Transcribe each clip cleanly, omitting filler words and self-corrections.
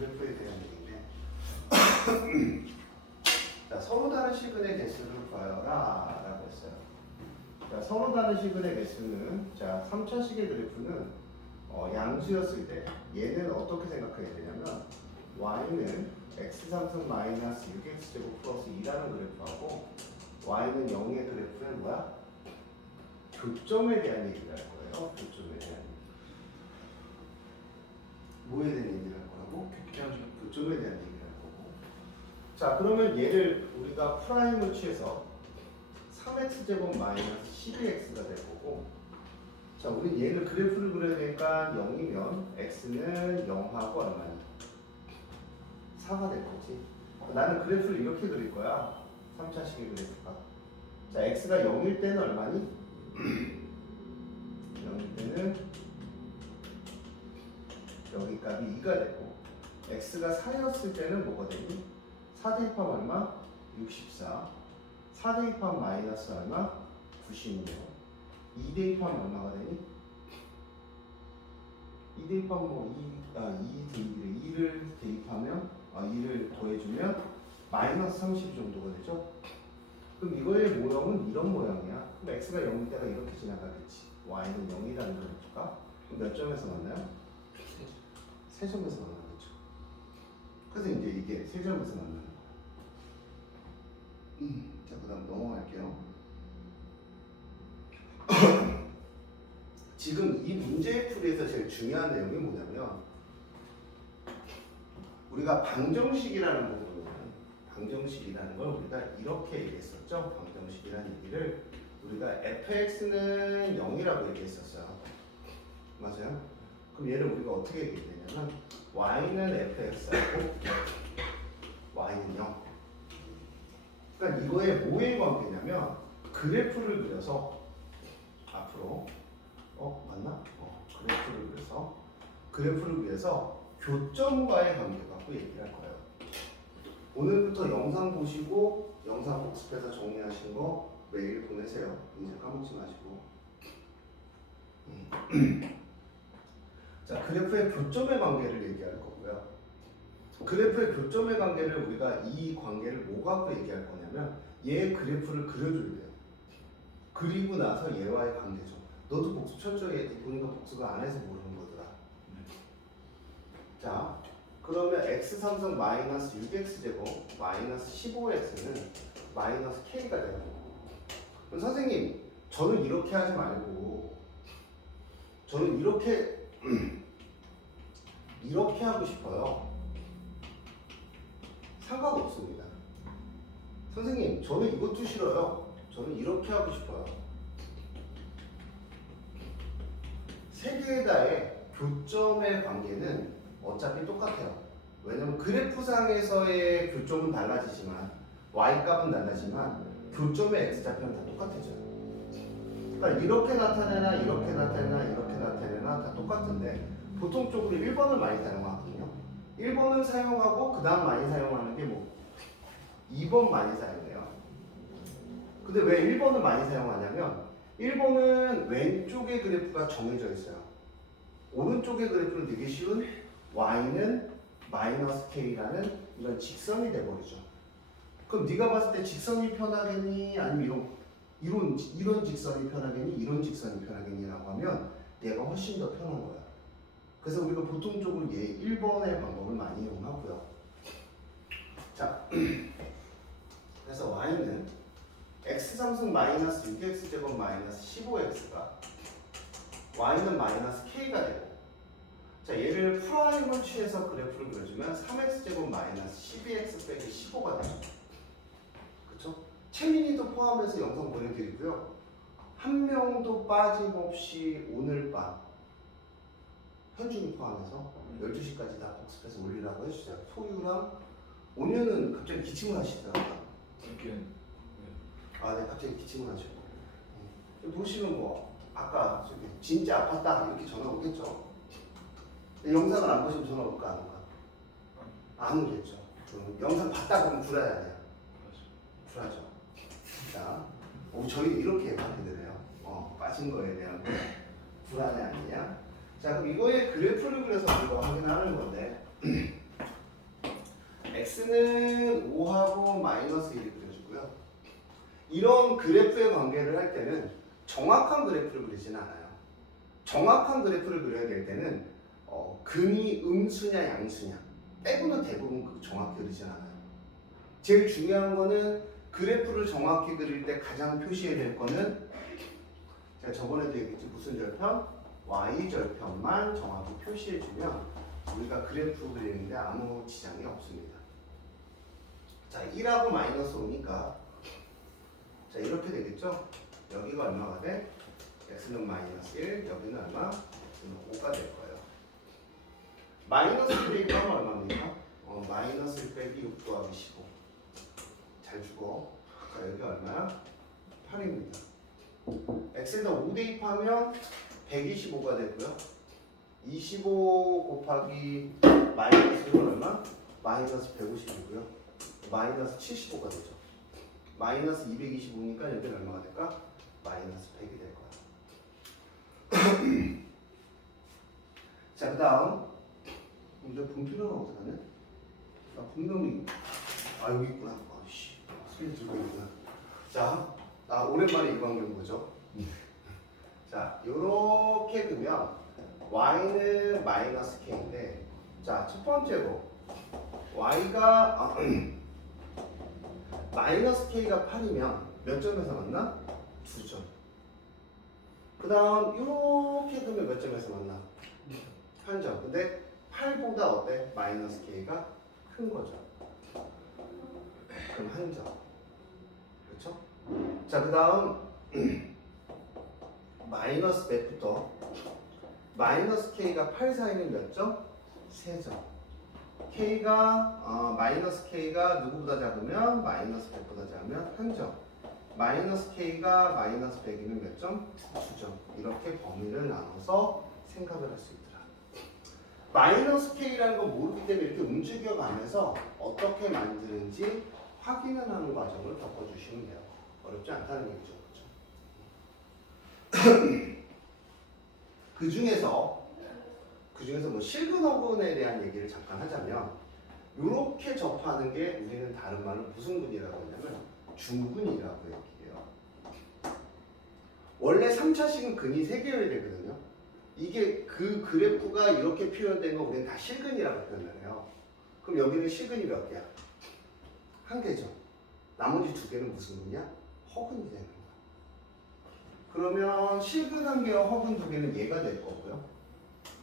그래프에 대한 얘기인데 자, 서로 다른 시근의 개수를 구하여라 라고 했어요. 자, 서로 다른 시근의 개수는 자 3차식의 그래프는 양수였을 때 얘는 어떻게 생각해야 되냐면 y는 x3승 마이너스 6x제곱 플러스 2라는 그래프하고 y는 0의 그래프는 뭐야? 교점에 대한 얘기를 할 거예요. 교점에 대한 얘기. 뭐에 대한 얘기를 할 거라고? 교점에 대한 얘기를 할 거고. 자, 그러면 얘를 우리가 프라임을 취해서 3x제곱 마이너스 12x가 될 거고, 자, 우리 얘를 그래프를 그려야 되니까 0이면 x는 0하고 얼마니? 4가 될 거지. 나는 그래프를 이렇게 그릴 거야. 3차식의 그래프가. 자, x가 0일 때는 얼마니? 0일 때는 여기 값이 2가 되고, x가 4였을 때는 뭐가 되니? 4 대입하면 얼마? 64. 4 대입하면 마이너스 얼마? 96. 2 대입하면 얼마가 되니? 2 대입하면 뭐 2를 대입하면 2를 더해주면 마이너스 30 정도가 되죠? 그럼 이거의 모형은 이런 모양이야. 그럼 x가 0일 때가 이렇게 지나가겠지. y는 0이라는 그래프가 몇 점에서 만나요? 세 점에서 만나겠죠. 그래서 이제 이게 세 점에서 만나는 거야. 자, 그 다음 넘어갈게요. 지금 이 문제의 풀이에서 제일 중요한 내용이 뭐냐면 우리가 방정식이라는 부분은 방정식이라는 걸 우리가 이렇게 얘기했었죠. 방정식이라는 얘기를 우리가 fx는 0이라고 얘기했었어요. 맞아요? 그럼 얘를 우리가 어떻게 얘기했냐면 y는 fx하고 y는 0. 그러니까 이거의 뭐의 관계냐면 그래프를 그려서 앞으로 맞나? 그래프를 그려서 교점과의 관계 갖고 얘기를 할 거예요. 오늘부터 영상 보시고 영상 복습해서 정리하신 거 메일 보내세요. 이제 까먹지 마시고. 자, 그래프의 교점의 관계를 얘기할 거고요. 그래프의 교점의 관계를 우리가 이 관계를 뭐 갖고 얘기할 거냐면 얘 그래프를 그려줘야 돼요. 그리고 나서 얘와의 관계죠. 너도 복습 철저히 해. 보니까 복습을 안 해서 모르는 거더라. 자, 그러면 x3승 마이너스 6x제곱 마이너스 15x는 마이너스 k가 되는 거고. 그럼 선생님, 저는 이렇게 하지 말고 저는 이렇게 이렇게 하고 싶어요. 상관없습니다. 선생님, 저는 이것도 싫어요. 저는 이렇게 하고 싶어요. 세 개다의 교점의 관계는 어차피 똑같아요. 왜냐면 그래프상에서의 교점은 달라지지만 y값은 달라지만 교점의 x좌표는 다 똑같아져요. 그러니까 이렇게 나타내나 이렇게 나타내나 이렇게 나타내나 다 똑같은데 보통 쪽으로 1번을 많이 사용하거든요. 1번을 사용하고 그 다음 많이 사용하는 게 뭐 2번 많이 사용해요. 근데 왜 1번을 많이 사용하냐면 1번은 왼쪽의 그래프가 정해져 있어요. 오른쪽의 그래프는 되게 쉬운 y는 마이너스 k라는 이런 직선이 돼버리죠. 그럼 네가 봤을 때 직선이 편하겠니? 아니면 이런 직선이 편하겠니? 이런 직선이 편하겠니? 라고 하면 얘가 훨씬 더 편한 거야. 그래서 우리가 보통적으로 얘 1번의 방법을 많이 이용하고요. 자, 그래서 y는 x3승 마이너스 6x제곱 마이너스 15x가 y는 마이너스 k가 되고, 자, 얘를 프라임을 취해서 그래프를 그려주면 3x제곱 마이너스 12x 빼기 15가 되죠. 그쵸? 채민이도 포함해서 영상 보내드리고요. 한 명도 빠짐없이 오늘 밤 현준이 포함해서 12시까지 다 복습해서 올리라고 해주세요. 소유랑 오늘은 갑자기 기침을 하시더라고요. 네, 갑자기 기침을 하시고. 보시면 뭐 아까 저기 진짜 아팠다 이렇게 전화 오겠죠. 영상을 안 보시면 전화 올까 안 올까? 안 오겠죠. 영상 봤다 그러면 불안해야 돼요. 불안하죠. 자, 저희 이렇게 얘기해드려요. 빠진 거에 대한 불안해 아니냐? 자, 그럼 이거의 그래프를 그려서 우리가 확인하는 건데 x는 5하고 마이너스 1을 그려주고요. 이런 그래프의 관계를 할 때는 정확한 그래프를 그리지는 않아요. 정확한 그래프를 그려야 될 때는 근이 음수냐 양수냐 빼고는 대부분 정확히 그리지는 않아요. 제일 중요한 거는 그래프를 정확히 그릴 때 가장 표시해야 될 거는 제가 저번에도 얘기했지 무슨 절편? y절편만 정확히 표시해주면 우리가 그래프 그리는데 아무 지장이 없습니다. 자, 1하고 마이너스 5니까 자 이렇게 되겠죠? 여기가 얼마가 돼? x는 마이너스 1, 여기는 얼마? x는 5가 될 거예요. 마이너스 1 빼기 하면 얼마입니까? 마이너스 1 빼기 6 더하기 15. 잘 주고. 자, 여기 얼마야? 8입니다. x에다 5 대입하면 125가 되고요. 25 곱하기 마이너스 1은 얼마? 마이너스 150이고요. 마이너스 75가 되죠. 마이너스 225니까 여기는 얼마가 될까? 마이너스 100이 될 거야. 자, 그 다음 이제 분필은 어디 가네? 아, 분명히 여기 있구나. 아씨, 손이 들고 있구나. 자, 오랜만에 이 광경 보죠. 자, 요렇게 그면 y는 마이너스 k인데, 자, 첫 번째로 y가 마이너스 k가 8이면 몇 점에서 만나? 2점. 그 다음 이렇게 그면 몇 점에서 만나? 1점. 근데 8보다 어때? 마이너스 k가 큰 거죠. 그럼 1점. 그렇죠? 자, 그 다음 마이너스 몇부터 마이너스 k가 8 사이는 몇 점? 3점. k가 마이너스 k가 누구보다 작으면 마이너스 100보다 작으면 1점. 마이너스 k가 마이너스 100이면 몇 점? 2점. 이렇게 범위를 나눠서 생각을 할 수 있더라. 마이너스 k라는 건 모르기 때문에 이렇게 움직여가면서 어떻게 만드는지 확인을 하는 과정을 겪어주시면 돼요. 어렵지 않다는 얘기죠. 그렇죠? 그 중에서 뭐 실근어근에 대한 얘기를 잠깐 하자면 이렇게 접하는 게 우리는 다른 말로 무슨 근이라고 하냐면 중근이라고 얘기해요. 원래 3차식은 근이 3개여야 되거든요. 이게 그 그래프가 이렇게 표현된 거 우리는 다 실근이라고 표현을 해요. 그럼 여기는 실근이 몇 개야? 1개죠. 나머지 2개는 무슨 근이야? 허근이 되는 거야. 그러면 실근 1개와 허근 2개는 얘가 될 거고요.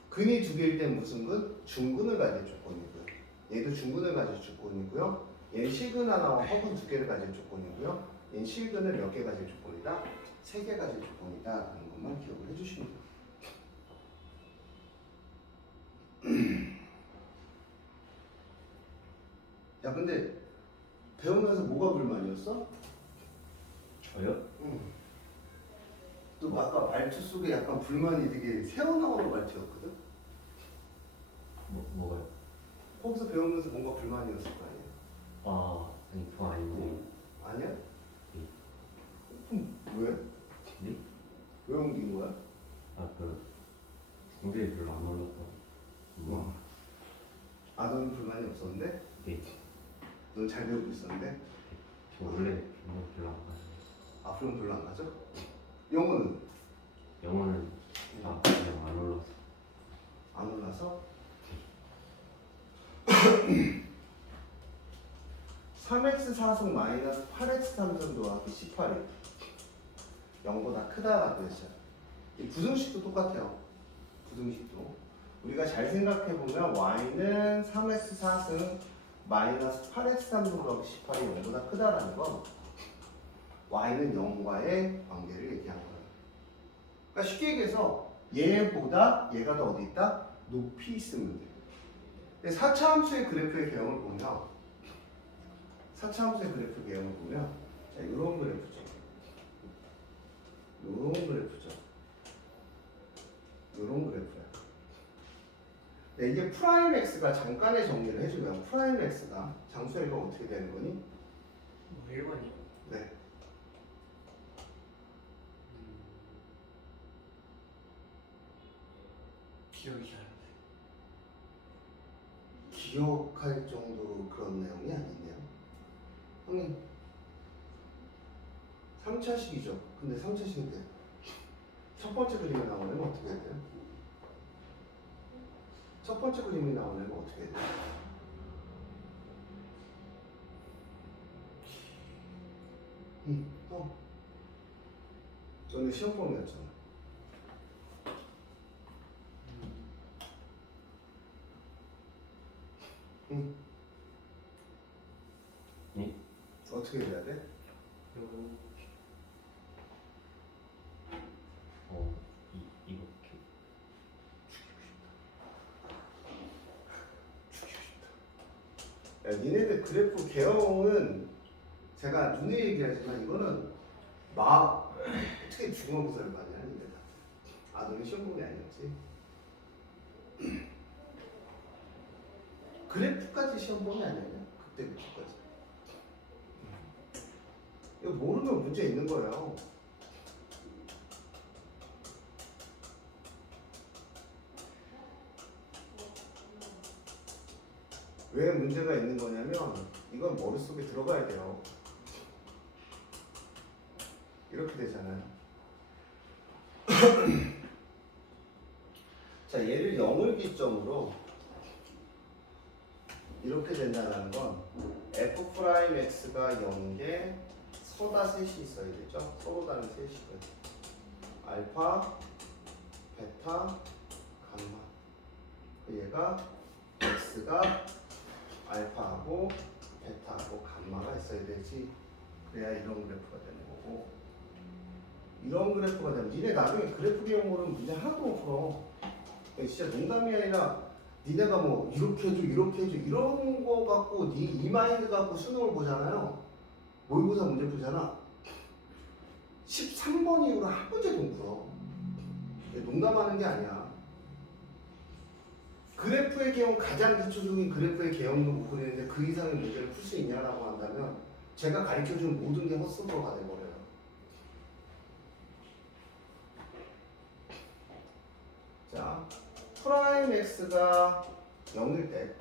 근이 2개일 땐 무슨 근? 중근을 가질 조건이고요. 얘도 중근을 가질 조건이고요. 얘는 실근 하나와 허근 2개를 가질 조건이고요. 얘는 실근을 몇 개 가질 조건이다? 3개 가질 조건이다 라는 것만 기억을 해주시면 돼요. 야, 근데 배우면서 뭐가 불만이었어? 저요? 응. 또 아까 말투 속에 약간 불만이 되게 새어나오는 말투였거든? 뭐가요? 거기서 배우면서 뭔가 불만이었을 거 아니야? 아니 그거 아닌데. 아니야? 네. 왜? 네? 왜 옮긴 거야? 그 공대에 별로 안 올라서. 너는 불만이 없었는데? 네. 넌 잘 배우고 있었는데? 저 원래 영어 별로 안 가요. 앞으로는 별로 안 가죠? 영어는? 영어는 그냥 안 올라서. 안 올라서? 3x 4승 마이너스 8x 3승 더하기 18이 0보다 크다라고 했어요. 이 부등식도 똑같아요. 부등식도. 우리가 잘 생각해보면 y는 3x 4승 마이너스 8x 3승 더하기 18이 0보다 크다라는 건 y는 0과의 관계를 얘기한 거예요. 그러니까 쉽게 얘기해서 얘보다 얘가 더 어디 있다? 높이 있으면 돼요. 4차 함수의 그래프의 개형을 보면 4차 함수의 그래프 개형을 보면 자, 이런 그래프죠. 이런 그래프죠. 이런 그래프야. 네, 이게 프라임 x가 잠깐의 정리를 해주면 프라임 x가 장수의 가 어떻게 되는 거니? 1번이요. 네. 기억이 잘 안 나요. 기억할 정도로 그런 내용이 아닌데요. 형님 3차식이죠. 근데 3차식인데 첫 번째 그림이 나오려면 어떻게 해야 돼요? 첫 번째 그림이 나오려면 어떻게 해야 돼요? 너는 시험범위였잖아. 응. 예? 어떻게 해야 돼? 이렇게. 야, 니네들 그래프 개형은 제가 눈에 얘기하지만 이거는 막 어떻게 중간고사를 많이 하는데 아 너는 시험범위 아니었지? 그래프까지 시험범위 아니었냐? 그때부터까지 이거 모르면 문제 있는 거예요. 왜 문제가 있는 거냐면 이건 머릿속에 들어가야 돼요. 이렇게 되잖아요. 자, 얘를 0을 기점으로 이렇게 된다는 건 f'x가 0에 서다 셋이 있어야 되죠. 서로 다른 셋이 있어야 돼. 알파, 베타, 감마. 얘가 x가 알파하고 베타하고 감마가 있어야 되지. 그래야 이런 그래프가 되는 거고. 이런 그래프가 되면 니네 나중에 그래프 기억모르면 문제 하나도 못 풀어. 진짜 농담이 아니라 니네가 뭐 이렇게 해줘 이렇게 해줘 이런 거 갖고 이 마인드 갖고 수능을 보잖아요. 모의고사 문제 풀잖아. 13번 이후로 한 문제도 못 풀어. 농담하는 게 아니야. 그래프의 개형 가장 기초적인 그래프의 개형도 못 그리는데 그 이상의 문제를 풀 수 있냐라고 한다면 제가 가르쳐준 모든 게 헛수고가 돼버려요. 자, 프라임 x가 0일 때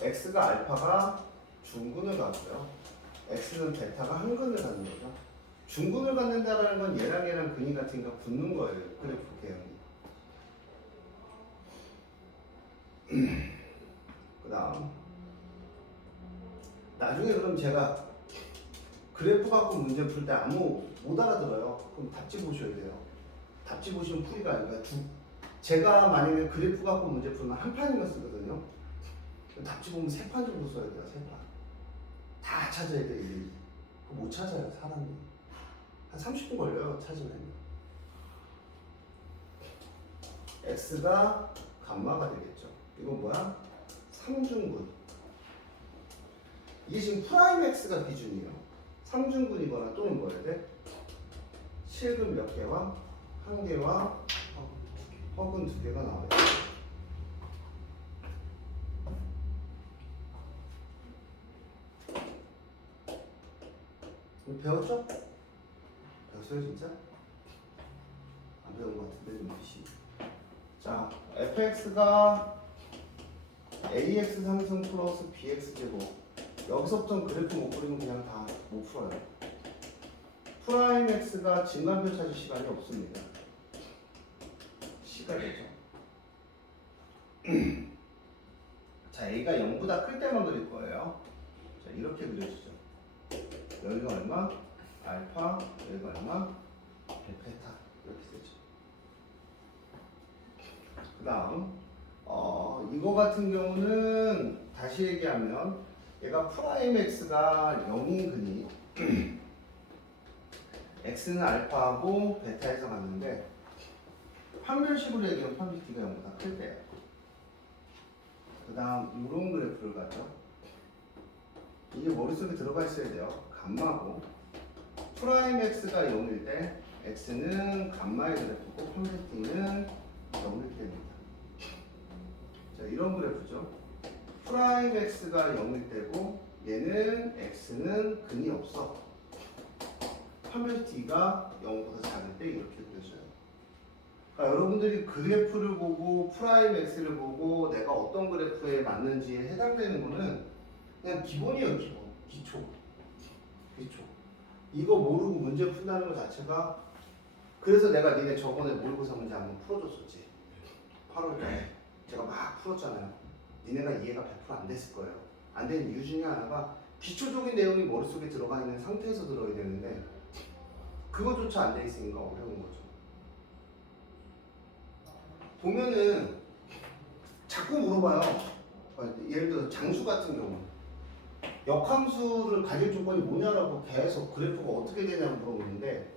x가 알파가 중근을 갖고요. x는 베타가 한근을 갖는 거죠. 중근을 갖는다라는 건 얘랑 근이 같으니까 붙는 거예요. 그래프 개형이. 그 다음 나중에 그럼 제가 그래프 갖고 문제 풀 때 아무 못 알아들어요. 그럼 답지 보셔야 돼요. 답지 보시면 풀이가 아니라 제가 만약에 그래프 갖고 문제 풀면 한 판이면 쓰거든요. 답지 보면 세 판 정도 써야 돼요. 세 판. 다 찾아야 돼. 일일이. 못 찾아요. 사람이. 한 30분 걸려요. 찾으면. x가 감마가 되겠죠. 이건 뭐야? 3중근. 이게 지금 프라임 x가 기준이에요. 3중근이거나 또는 뭐야 돼? 실근 몇 개와 한 개와 허근 두 개가 나와요. 배웠죠? 배웠어요 진짜? 안 배운 것 같은데 눈빛이. 자, fx가 ax 상승 플러스 bx 제곱. 여기서부터 그래프 못 그리면 그냥 다 못 풀어요. 프라임 x가 진간표 찾을 시간이 없습니다. 시가 되죠. 자, a가 0보다 클 때만 그릴 거예요. 자, 이렇게 그려주죠. 여기가 얼마? 알파, 여기가 얼마? 베타. 이렇게 되죠. 그 다음 이거 같은 경우는 다시 얘기하면 얘가 프라임 x가 0인 근이 x는 알파하고 베타에서 갔는데 판별식으로 얘기하면 판별티가 0보다 클 때예요. 그 다음 이런 그래프를 가죠. 이게 머릿속에 들어가 있어야 돼요. 감마고 프라임 x가 0일 때 x는 감마의 그래프고 판별티는 0일 때입니다. 자, 이런 그래프죠. 프라임 x가 0일 때고 얘는 x는 근이 없어. 판별티가 0보다 작을 때 이렇게 그려져요. 그러니까 여러분들이 그래프를 보고 프라임 X를 보고 내가 어떤 그래프에 맞는지에 해당되는 거는 그냥 기본이에요. 기본. 기초. 이거 모르고 문제 푼다는 것 자체가 그래서 내가 니네 저번에 모의고사 문제 한번 풀어줬었지. 8월달에 제가 막 풀었잖아요. 니네가 이해가 100% 안 됐을 거예요. 안 된 이유 중에 하나가 기초적인 내용이 머릿속에 들어가 있는 상태에서 들어야 되는데 그거조차 안 돼 있으니까 어려운 거죠. 보면은 자꾸 물어봐요. 예를 들어 장수 같은 경우 역함수를 가질 조건이 뭐냐라고 계속 그래프가 어떻게 되냐고 물어보는데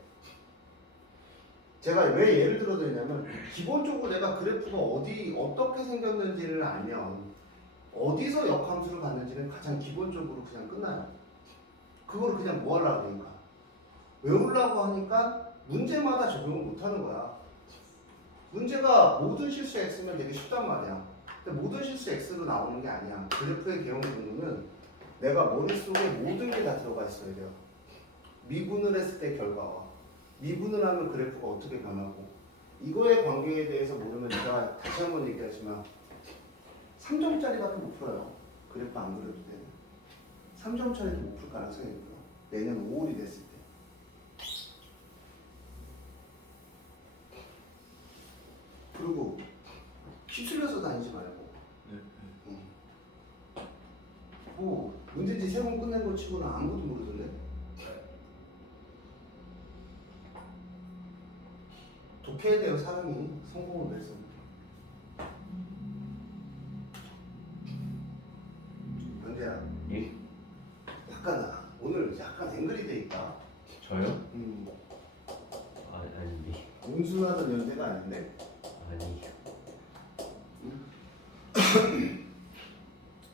제가 왜 예를 들어 드리냐면 기본적으로 내가 그래프가 어떻게 생겼는지를 알면 어디서 역함수를 갖는지는 가장 기본적으로 그냥 끝나요. 그걸 그냥 뭐 하려고 하니까 외우려고 하니까 문제마다 적용을 못 하는 거야. 문제가 모든 실수 X면 되게 쉽단 말이야. 근데 모든 실수 X로 나오는 게 아니야. 그래프의 개형 정도는 내가 머릿속에 모든 게 다 들어가 있어야 돼요. 미분을 했을 때 결과와 미분을 하면 그래프가 어떻게 변하고 이거의 관계에 대해서 모르면 제가 다시 한번 얘기하지만 3점짜리밖에 못 풀어요. 그래프 안 그려도 되는 3점짜리도 못 풀 가능성이 있고요. 내년 5월이 됐을 때 그리고 휩쓸려서 다니지 말고 뭐 문제지 3번 끝낸 거 치고는 아무것도 모르던데 독해야 돼요. 사람이 성공을 위해서. 연재야 예? 오늘 약간 앵글이 돼 있다. 저요? 아닌데. 온순하던 연재가 아닌데. 아니.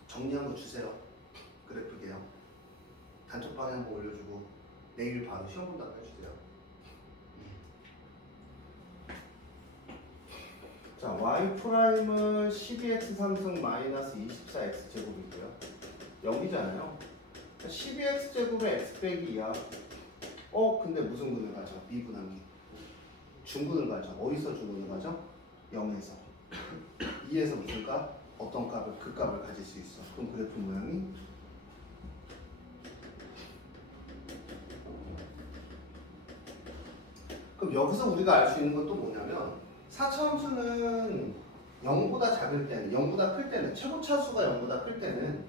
정리한 거 주세요. 그래프 개요. 단톡방에 한번 올려주고 내일 바로 시험 본다고 해주세요. 자, y 프라임은 12x 상승 마이너스 24x 제곱이고요. 0이잖아요. 12x 제곱에 x 빼기 2야. 근데 무슨 분을 가져? 미분함이. 중분을 가져. 어디서 중분을 가져? 0에서. 2에서 무슨 값? 어떤 값을 그 값을 가질 수 있어. 그럼 그래프 모양이 그럼 여기서 우리가 알 수 있는 건 또 뭐냐면 4차함수는 0보다 작을 때는 0보다 클 때는 최고차수가 0보다 클 때는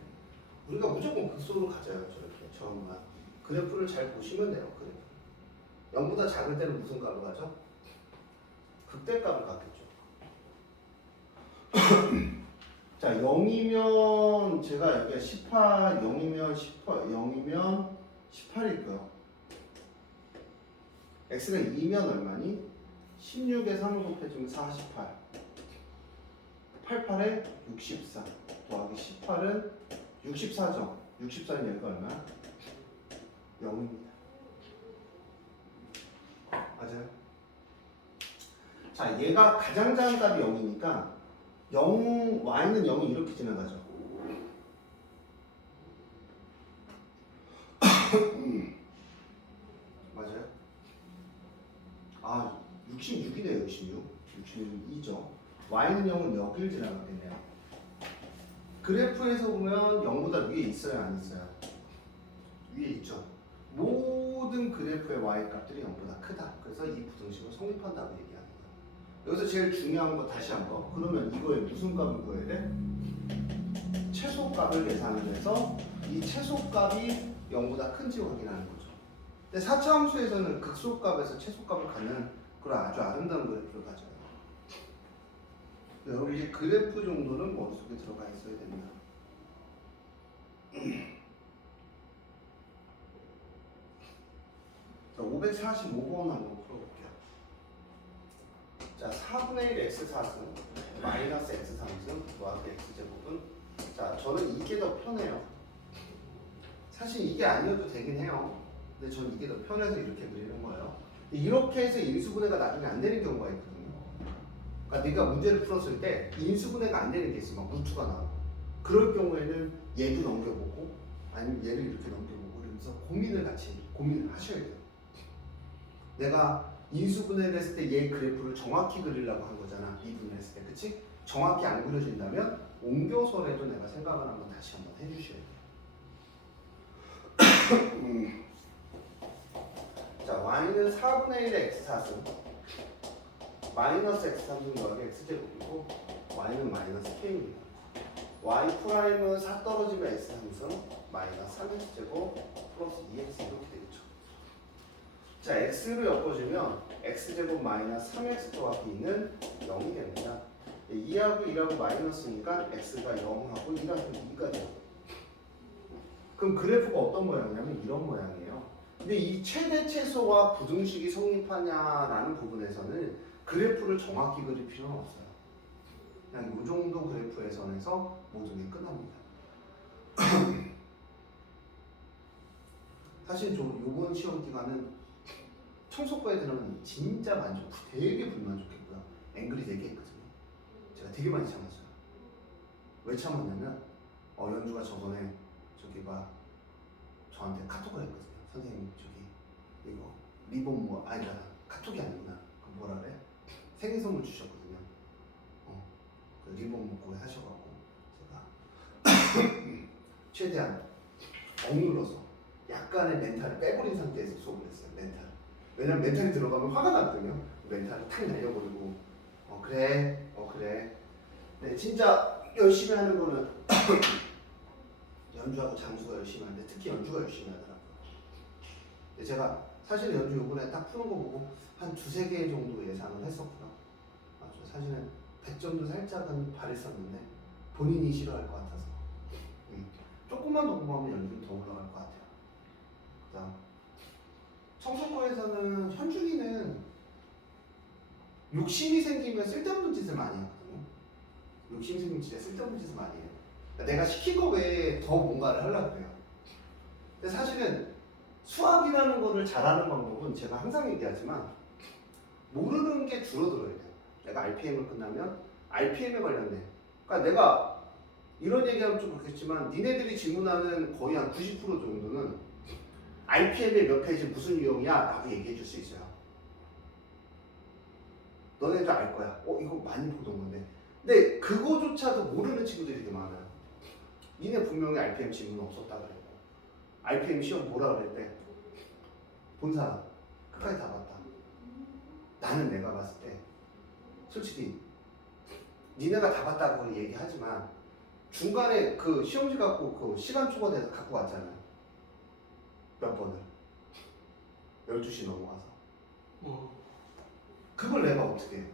우리가 무조건 극소를 가져요. 저렇게 처음만 그래프를 잘 보시면 돼요. 그래프 0보다 작을 때는 무슨 값을 가져? 극대값을 갖겠죠. 자, 0이면 제가 여기가 18, 0이면 18이고요. x가 2면 얼마니? 16에 3을 곱해주면 48. 88에 64 더하기 18은 64죠. 64는 여기가 얼마야? 0입니다. 맞아요? 자, 얘가 가장 작은 값이 0이니까 y는 0이 이렇게 지나가죠. 맞아요? 66이네요. 66이죠. y는 0은 여길 지나가겠네요. 그래프에서 보면 0보다 위에 있어요? 안 있어요? 위에 있죠. 모든 그래프의 y 값들이 0보다 크다. 그래서 이 부등식을 성립한다고 얘기하는 거예요. 여기서 제일 중요한 거 다시 한번. 그러면 이거에 무슨 값을 구해야 돼? 최소값을 계산을 해서 이 최소값이 0보다 큰지 확인하는 거죠. 근데 4차 함수에서는 극소값에서 최소값을 갖는 그런 아주 아름다운 그래프를 가져요. 여러분이 그래프 정도는 머릿속에 들어가 있어야 됩니다. 자, 545번 한번 풀어볼게요. 자, 4분의 1 x 4승 마이너스 x 3승 더하기 x 제곱은 자, 저는 이게 더 편해요. 사실 이게 아니어도 되긴 해요. 근데 저는 이게 더 편해서 이렇게 그리는 거예요. 이렇게 해서 인수분해가 나중에 안 되는 경우가 있거든요. 그러니까 네가 문제를 풀었을 때 인수분해가 안 되는 게 있어. 막 루트가 나오고. 그럴 경우에는 얘도 넘겨보고 아니면 얘를 이렇게 넘겨보고 그러면서 고민을 하셔야 돼요. 내가 인수분해를 했을 때 얘 그래프를 정확히 그리려고 한 거잖아. 미분했을 때, 그치? 정확히 안 그려진다면 옮겨서라도 내가 생각을 한번 다시 한번 해주셔야 돼요. 자, y는 4분의 1의 x4승 마이너스 x3승 더하기 x제곱이고 y는 마이너스 k입니다. y 프라임은 4 떨어지면 x3승 마이너스 3x제곱 플러스 2x 이렇게 되겠죠. 자, x로 엮어주면 x제곱 마이너스 3x 더하기 2는 0이 됩니다. 2하고 1하고 마이너스니까 x가 0하고 1하고 2가 돼요. 그럼 그래프가 어떤 모양이냐면 이런 모양이에요. 근데 이 최대 최소와 부등식이 성립하냐라는 부분에서는 그래프를 정확히 그릴 필요는 없어요. 그냥 이 정도 그래프의 선에서 모든 게 끝납니다. 사실 요번 시험 기간은 청소과 애들은 진짜 되게 불만족했고요. 앵글이 되게 했거든요. 제가 되게 많이 참았어요. 왜 참았냐면 연주가 저번에 저한테 카톡을 했거든요. 선생님 이거 리본 아니다, 카톡이 아니구나. 그 뭐라 그래? 생일 선물 주셨거든요. 그 리본 먹고 하셔갖고 제가 최대한 억눌러서 약간의 멘탈을 빼버린 상태에서 수업을 했어요. 왜냐면 멘탈이 들어가면 화가 나거든요. 멘탈을 탁 날려버리고 그래. 네, 진짜 열심히 하는 거는 연주하고 장수가 열심히 하는데 특히 연주가 열심히 하더라고요. 근데 제가 사실 연주 요번에 딱 푸는 거 보고 한 2-3개 정도 예상을 했었고요. 사실은 100점도 살짝은 바랬었는데 본인이 싫어할 것 같아서 조금만 더 공부하면 연주는 더 올라갈 것 같아요. 그다음 청소과에서는 현준이는 욕심이 생기면 쓸데없는 짓을 많이 하거든요. 욕심이 생기면 진짜 쓸데없는 짓을 많이 해요. 그러니까 내가 시킨 거 외에 더 뭔가를 하려고 해요. 근데 사실은 수학이라는 거를 잘하는 방법은 제가 항상 얘기하지만 모르는 게 줄어들어야 돼요. 내가 RPM을 끝나면 RPM에 관련된, 그러니까 내가 이런 얘기하면 좀 그렇겠지만 니네들이 질문하는 거의 한 90% 정도는 RPM의 몇 페이지 무슨 유형이야? 라고 얘기해 줄 수 있어요. 너네도 알 거야. 이거 많이 보던 건데. 근데 그거조차도 모르는 친구들이 되게 많아요. 니네 분명히 RPM 질문 없었다 그랬고 RPM 시험 보라 그랬대. 본 사람 끝까지 다 봤다. 나는 내가 봤을 때 솔직히 니네가 다 봤다고 얘기하지만 중간에 그 시험지 갖고 그 시간 초과돼서 갖고 왔잖아요. 몇 번을 12시 넘어와서 그걸 내가 어떻게 해?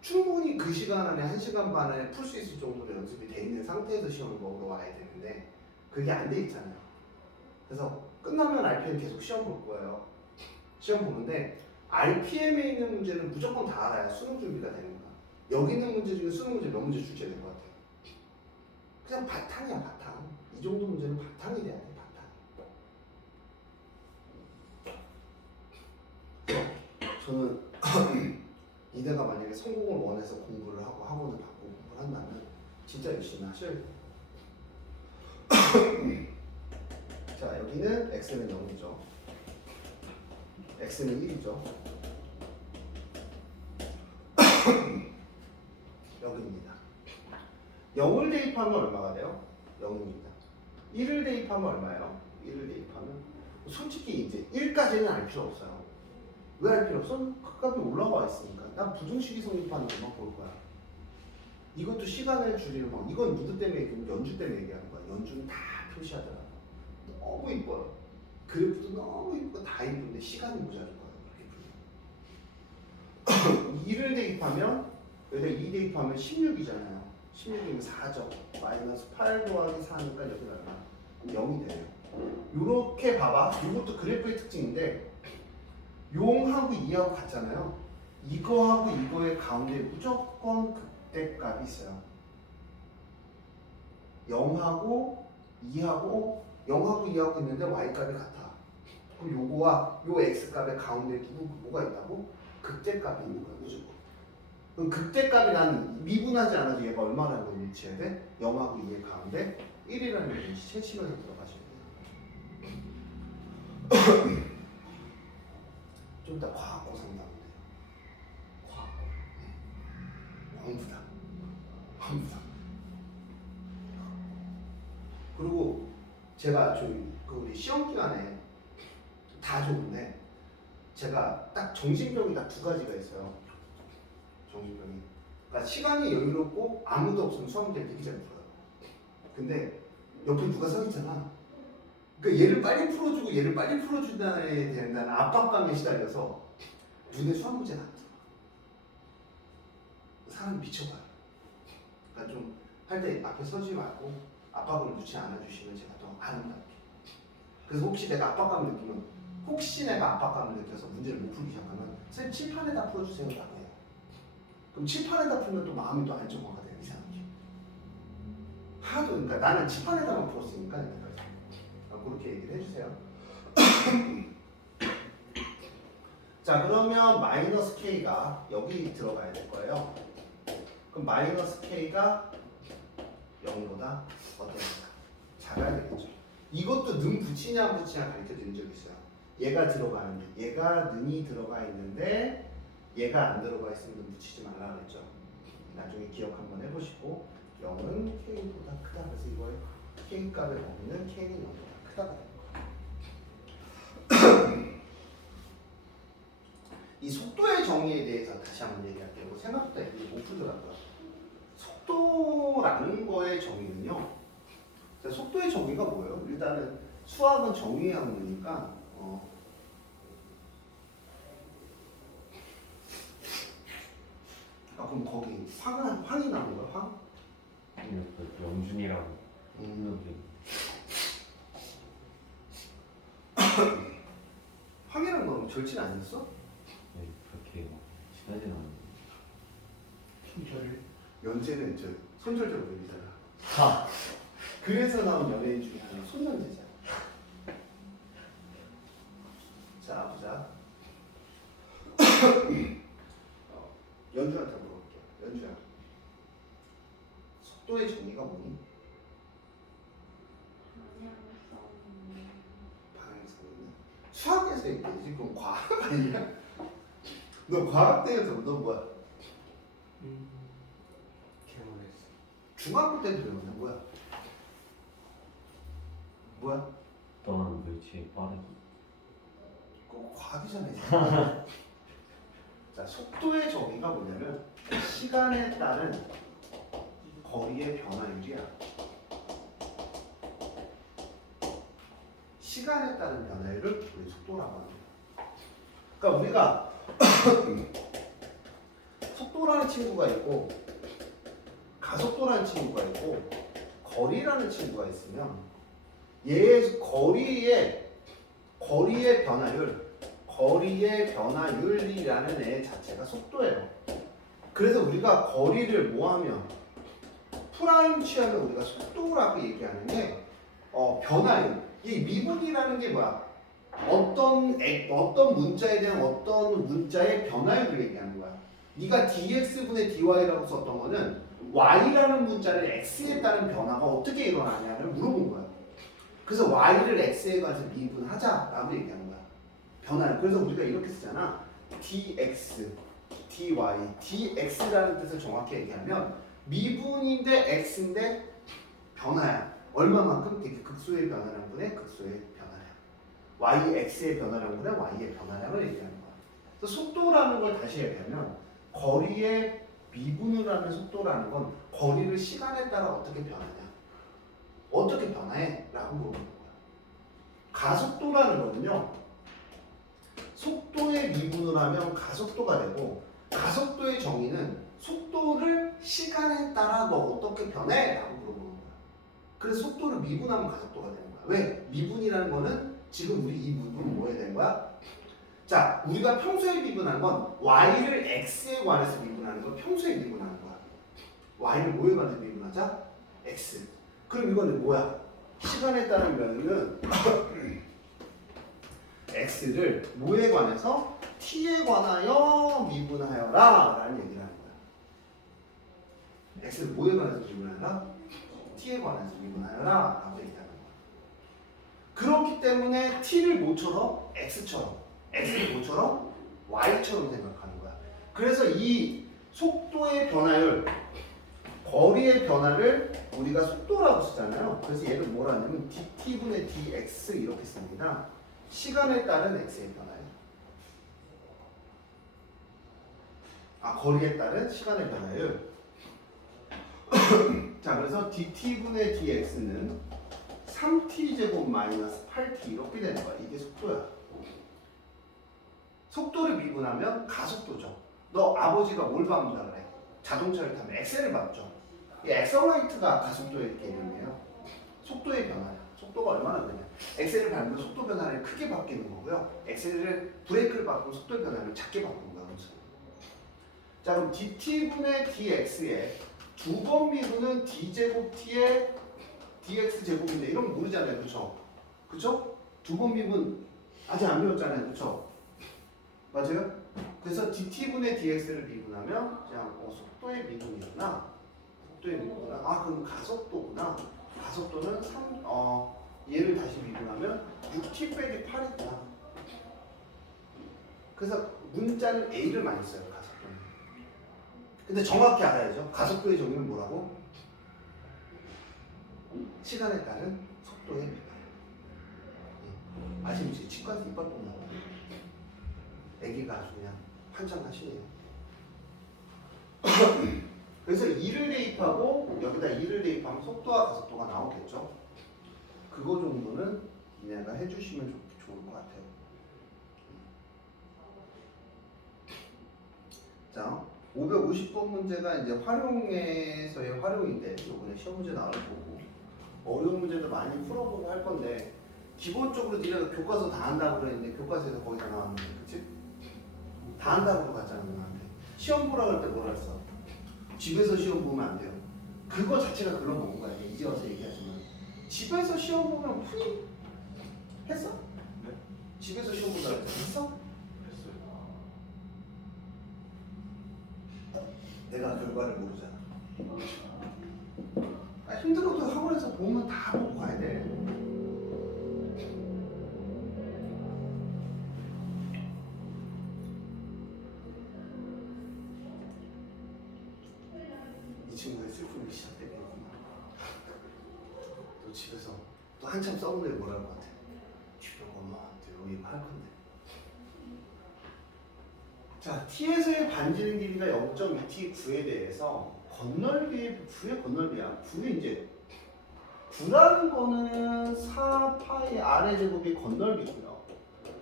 충분히 그 시간 안에 1시간 반 안에 풀 수 있을 정도로 연습이 돼 있는 상태에서 시험을 보러 와야 되는데 그게 안 돼 있잖아요. 그래서 끝나면 RPM 계속 시험 볼 거예요. 시험 보는데 RPM에 있는 문제는 무조건 다 알아야 수능 준비가 되는 거야. 여기 있는 문제 중에 수능 문제 몇 문제 출제될 것 같아요? 그냥 바탕이야, 바탕. 이 정도 문제는 바탕이 돼야 돼, 바탕. 저는 이대가 만약에 성공을 원해서 공부를 하고 학원을 받고 공부를 한다면 진짜 열심히 하셔야 돼요. 자, 여기는 x는 0이죠. x는 1이죠. 여기입니다. 0을 대입하면 얼마가 돼요? 0입니다. 1을 대입하면 얼마예요? 1을 대입하면 솔직히 이제 1까지는 알 필요 없어요. 왜 알 필요 없어? 그 값이 올라와 있으니까. 난 부등식이 성립하는 것만 볼 거야. 이것도 시간을 줄이는 방. 이건 누구 때문에 얘기하면 연주 때문에 얘기하는 거야. 연주는 다 표시하더라. 너무 이뻐요. 그래프도 너무 이쁘고 다 이쁜데 시간이 모자랄 거예요. 2를 대입하면 여기다 2 대입하면 16이잖아요. 16이면 4죠. 마이너스 8 더하기 4니까 여기 얼마? 0이 돼요. 요렇게 봐봐. 이것도 그래프의 특징인데 용하고 2하고 같잖아요. 이거하고 이거의 가운데 무조건 극대값이 있어요. 0하고 2하고 2하고 있는데 y값이 같아. 그럼 요거와 요 x값의 가운데 뭐가 있다고? 극대값이 있는 거야, 무조건. 그럼 극대값이 난 미분하지 않아도 얘가 얼마라는 걸 일치해야 돼? 0하고 2의 가운데 1이라는 걸 일치해치면서 들어가셔야 돼요. 좀 좀 이따 과학고 상담인데 과학. 왕부다. 그리고 제가 그 우리 시험 기간에 다 좋은데 제가 딱 정신병이 딱 두 가지가 있어요. 정신병이. 그러니까 시간이 여유롭고 아무도 없으면 수학 문제를 되게 잘 풀어요. 근데 옆에 누가 서 있잖아. 그러니까 얘를 빨리 풀어주고 얘를 빨리 풀어줘야 된다는 압박감에 시달려서 눈에 수학 문제가 안 들어. 사람 미쳐봐요. 그러니까 좀 할 때 앞에 서지 말고 압박을 넣지 않아주시면 제가 더 아름답게. 그래서 혹시 내가 압박감을 느끼면 혹시 내가 압박감을 느껴서 문제를 못 풀기 시작하면 선생님 칠판에다 풀어주세요 라고 해요. 그럼 칠판에다 풀면 또 마음이 또 안정화가 돼요. 이상하게. 하도 그러니까 나는 칠판에다만 풀었으니까 그렇게 얘기를 해주세요. 자 그러면 마이너스 K가 여기 들어가야 될 거예요. 그럼 마이너스 K가 0보다 어떨까? 작아야 되겠죠. 이것도 는 붙이냐 안 붙이냐 가르쳐 드린 적이 있어요. 얘가 들어가는데 얘가 는이 들어가 있는데 얘가 안 들어가 있으면 는 붙이지 말라 그랬죠. 나중에 기억 한번 해보시고 0은 K보다 크다. 그래서 이거에 K 값의 범위는 K는 0보다 크다가 됩니다. 이 속도의 정의에 대해서 다시 한번 얘기할게요. 생각보다 이게 못 풀더라고요. 속도라는 거의 정의는요. 속도의 정의가 뭐예요? 일단은 수학은 정의의 학문이니까 그럼 거기 황이 나온 거야? 황? 영준이라고 황이라는 건 절친 아니었어? 네, 그렇게 막 시간이 나는데 충혈을. 연재는 저 손절적 의미잖아. 하! 그래서 나온 연예인 중에 하나 손연재잖아. 자 보자. 연주한테 물어볼게요. 연주야. 속도의 정의가 뭐니? 방향성이네. 수학에서 얘기하지. 그럼 과학 아니야? 너 과학대에서 너 뭐야? 개모르겠어. 중학교 때도 배웠나? 뭐야? 떠나는 물체의 빠르기 그거 과학이잖아요. 자, 속도의 정의가 뭐냐면 시간에 따른 거리의 변화율이야. 시간에 따른 변화율을 우리 속도라고 합니다. 그러니까 우리가 속도라는 친구가 있고 가속도라는 친구가 있고 거리라는 친구가 있으면 얘의 거리의 변화율이라는 애 자체가 속도예요. 그래서 우리가 거리를 뭐하면 프라임 취하면 우리가 속도라고 얘기하는 게 변화율. 이 미분이라는 게 뭐야? 어떤 문자에 대한 어떤 문자의 변화율을 얘기하는 거야. 네가 dx분의 dy라고 썼던 거는 y라는 문자를 x에 따른 변화가 어떻게 일어나냐를 물어본 거야. 그래서 y를 x에 관해서 미분하자라고 얘기하는 거야. 변화를. 그래서 우리가 이렇게 쓰잖아. dx, dy, dx라는 뜻을 정확히 얘기하면 미분인데 x인데 변화야. 얼마만큼? 되게 극소의 변화량분의 극소의 변화량. y, x의 변화량분의 y의 변화량을 얘기하는 거야. 그래서 속도라는 걸 다시 얘기하면 거리의 미분을 하는 속도라는 건 거리를 시간에 따라 어떻게 변하냐. 어떻게 변해? 라고 물어보는 거야. 가속도라는 거는요. 속도의 미분을 하면 가속도가 되고 가속도의 정의는 속도를 시간에 따라 너 어떻게 변해? 라고 물어보는 거야. 그래서 속도를 미분하면 가속도가 되는 거야. 왜? 미분이라는 거는 지금 우리 이 미분은 뭐 해야 되는 거야? 자, 우리가 평소에 미분하는 건 y를 x에 관해서 미분하는 건 평소에 미분하는 거야. y를 뭐에 관해서 미분하자? x. 그럼 이거는 뭐야? 시간에 따른 변화는 x를 뭐에 관해서? t에 관하여 미분하여라 라는 얘기를 하는 거야. x를 뭐에 관해서 미분하여라? t에 관해서 미분하여라 라고 얘기하는 거야. 그렇기 때문에 t를 뭐처럼? x처럼. x를 뭐처럼? y처럼 생각하는 거야. 그래서 이 속도의 변화율, 거리의 변화를 우리가 속도라고 쓰잖아요. 그래서 얘를 뭐라 하냐면 dt분의 dx 이렇게 씁니다. 시간에 따른 x의 변화예요. 거리에 따른 시간의 변화율. 자, 그래서 dt분의 dx는 3t제곱 마이너스 8t 이렇게 되는 거야. 이게 속도야. 속도를 미분하면 가속도죠. 너 아버지가 뭘 밟는다 그래? 자동차를 타면 엑셀을 밟죠. 이 엑셀러레이트가 가속도의 개념이에요. 속도의 변화야. 속도가 얼마나 되냐? 엑셀을 밟으면 속도 변화를 크게 바뀌는 거고요. 엑셀을 브레이크를 밟으면 속도 변화를 작게 바꾸는 거야. 그렇죠? 자, 그럼 dt분의 dx에 두 번 미분은 d제곱 t의 dx 제곱인데 이런 거 모르잖아요. 그렇죠? 그렇죠? 두 번 미분 아직 안 배웠잖아요. 그렇죠? 맞아요? 그래서 dt분의 dx를 미분하면 그냥 속도의 미분이구나. 속도의 미분이구나. 그럼 가속도구나. 가속도는 얘를 다시 미분하면 6t 빼기 8이구나. 그래서 문자는 a를 많이 써요. 가속도는. 근데 정확히 알아야죠. 가속도의 정의는 뭐라고? 시간에 따른 속도의 변화. 아시죠? 치과에서 이빨 뽑나요? 애기가 아주 그냥 환장하시네요. 그래서 2를 대입하고 여기다 2를 대입하면 속도와 가속도가 나오겠죠. 그거 정도는 얘가 해주시면 좋을 것 같아요. 자, 550번 문제가 이제 활용에서의 활용인데 이번에 시험 문제 나올 거고 어려운 문제도 많이 풀어보고 할 건데 기본적으로 니네가 교과서 다 한다고 그랬는데 교과서에서 거의 다 나왔는데 그치? 다 한다고 갔잖아 누나한테. 시험 보라 그럴 때 뭐라 했어? 집에서 시험 보면 안 돼요. 그거 자체가 그런 먹은 거야. 이제 와서 얘기하지만 집에서 시험 보면 후임 했어? 네? 집에서 시험 본다 그랬잖아. 했어? 했어요. 내가 결과를 모르잖아. 힘들어도 학원에서 보면 다 보고 가야 돼. 이 친구의 슬픔이 시작되겠구나. 또 집에서 또 한참 써본 애를 뭐라는 것 같아. 집에 엄마한테 여기 할 건데. 자, t에서의 반지름 길이가 0.2t 9에 대해서 건널비의 9의 건널비야. 9의 이제 9라는 거는 4파이 r의 제곱이 건널비고요.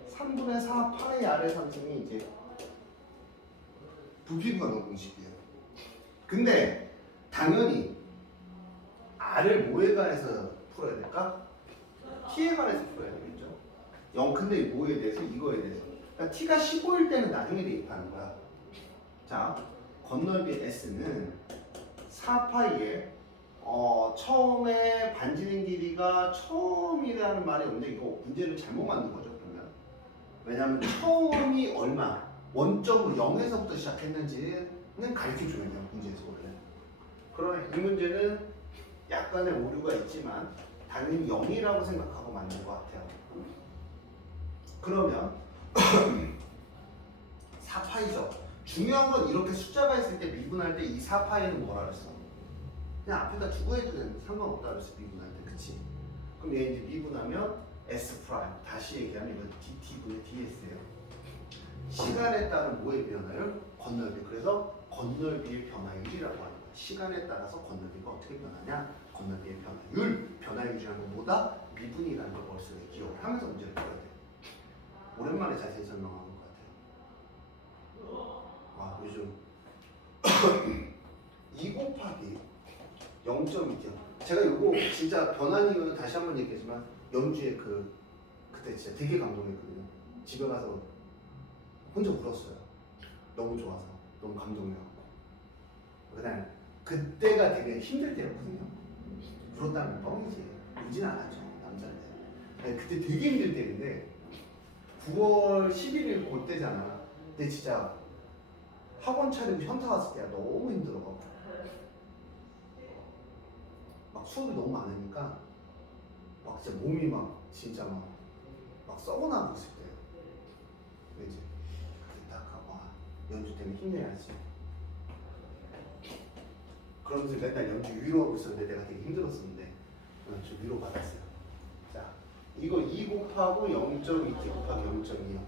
3분의 4 파이 r의 상승이 이제 부피부가 넣은 공식이에요. 근데 당연히 r을 뭐에 관해서 풀어야 될까? t에 관해서 풀어야 되겠죠. 근데 뭐에 대해서? 이거에 대해서. 그러니까 t가 15일 때는 나중에 대입하는 거야. 자, 건널비 s는 4파이에 처음에 반지름 길이가 처음이라는 말이 없는데 이거 문제를 잘못 만든 거죠. 그러면 왜냐하면 처음이 얼마 원점으로 0에서부터 시작했는지는 가르쳐줘야 돼요. 문제에서 원래. 그러면 이 문제는 약간의 오류가 있지만 당연히 0이라고 생각하고 만든 것 같아요. 그러면 4파이죠. 중요한 건 이렇게 숫자가 있을 때 미분할 때 이 4파이는 뭐라 그랬어? 그냥 앞에다 주고 해도 되는데 상관없다 그랬어. 미분할 때. 그치? 그럼 얘 이제 미분하면 S 프라임. 다시 얘기하면 이건 dt분의 ds예요. 시간에 따른 뭐의 변화율? 건널비. 그래서 건널비의 변화율이라고 하는 거야. 시간에 따라서 건널비가 어떻게 변하냐? 건널비의 변화율. 변화율이라는 건 뭐다? 미분이라는 걸 머릿속에 기억을 하면서 문제를 풀어야 돼. 오랜만에 자세히 설명하는 것 같아요. 와, 요즘 2 곱하기 0.2죠. 제가 이거 진짜 변한 이유는 다시 한번 얘기하지만 연주에 그때 진짜 되게 감동했거든요. 집에 가서 혼자 울었어요. 너무 좋아서 너무 감동해갖고. 그날 그때가 되게 힘들 때였거든요. 울었다는 뻥이지. 울진 않았죠 남자인데. 아니, 그때 되게 힘들 때인데 9월 11일 볼 때잖아. 근데 진짜 학원 차리고 현타 왔을 때야 너무 힘들어갖고 막 수업이 너무 많으니까 막 진짜 몸이 막 진짜 막 썩어나고 있을 때예요. 근데 이제 그때 딱 연주 때문에 힘내야지. 그러면서 맨날 연주 위로하고 있었는데 내가 되게 힘들었었는데 좀 위로 받았어요. 자, 이거 2 곱하고 0.2t 곱하기 0.2요.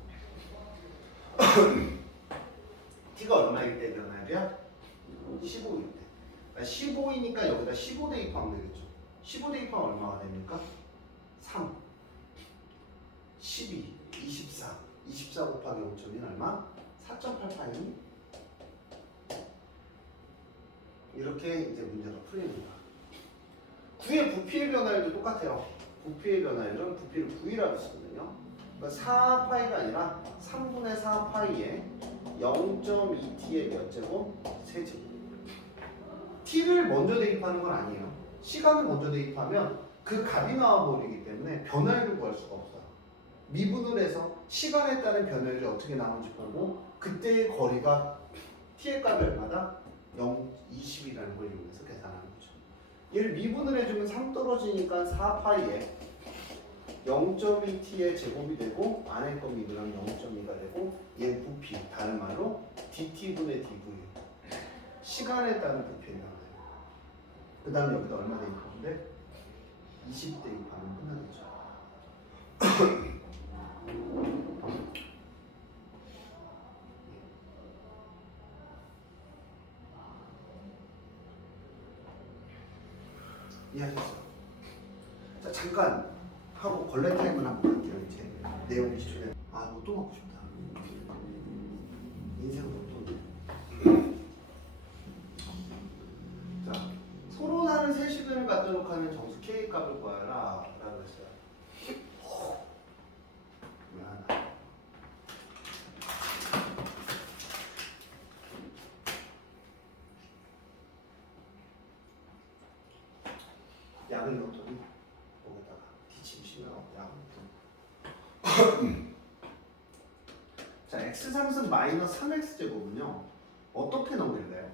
t가 얼마일 때 변화야 돼요? 15일 때. 그러니까 15이니까 여기다 15 대입하면 되겠죠. 15 대입하면 얼마가 됩니까? 3, 12, 24. 24 곱하기 0.2는 얼마? 4.88. 이렇게 이제 문제가 풀립니다. 9의 부피의 변화율도 똑같아요. 부피의 변화율은 부피를 9이라고 쓰거든요. 그러니까 4파이가 아니라 3분의 4파이에 0.2t의 몇 제곱? 세제곱. t를 먼저 대입하는 건 아니에요. 시간을 먼저 대입하면 그 값이 나와버리기 때문에 변화율을 구할 수가 없어요. 미분을 해서 시간에 따른 변화율이 어떻게 나오는지 보고 그때의 거리가 t의 값이 얼마다? 0.20이라는 걸 이용해서 계산하는 거죠. 얘를 미분을 해주면 3 떨어지니까 4파이에 0.2t의 제곱이 되고 안에 거 미분하면 0.2가 되고 얘 부피, 다른 말로 dt분의 dv 시간에 따른 부피의 변화예요. 그 다음에 여기다 얼마 대입하는데? 20 대입하면 끝나겠죠. 이해하셨어요? 자, 잠깐 하고 걸레 타임을 한번 할게요. 이제 내용이 집중해. 아, 로또 먹고 싶다. 인생 로또. 자, 서론하는 세 시간을 갖다 놓고 하면 정수 K 값을 구하라 라고 했어요. 미안하다. 약을 넣었더니 거기다가 뒤침시면 약을 자, x3은 마이너스 3x 제곱은요 어떻게 넘길래요?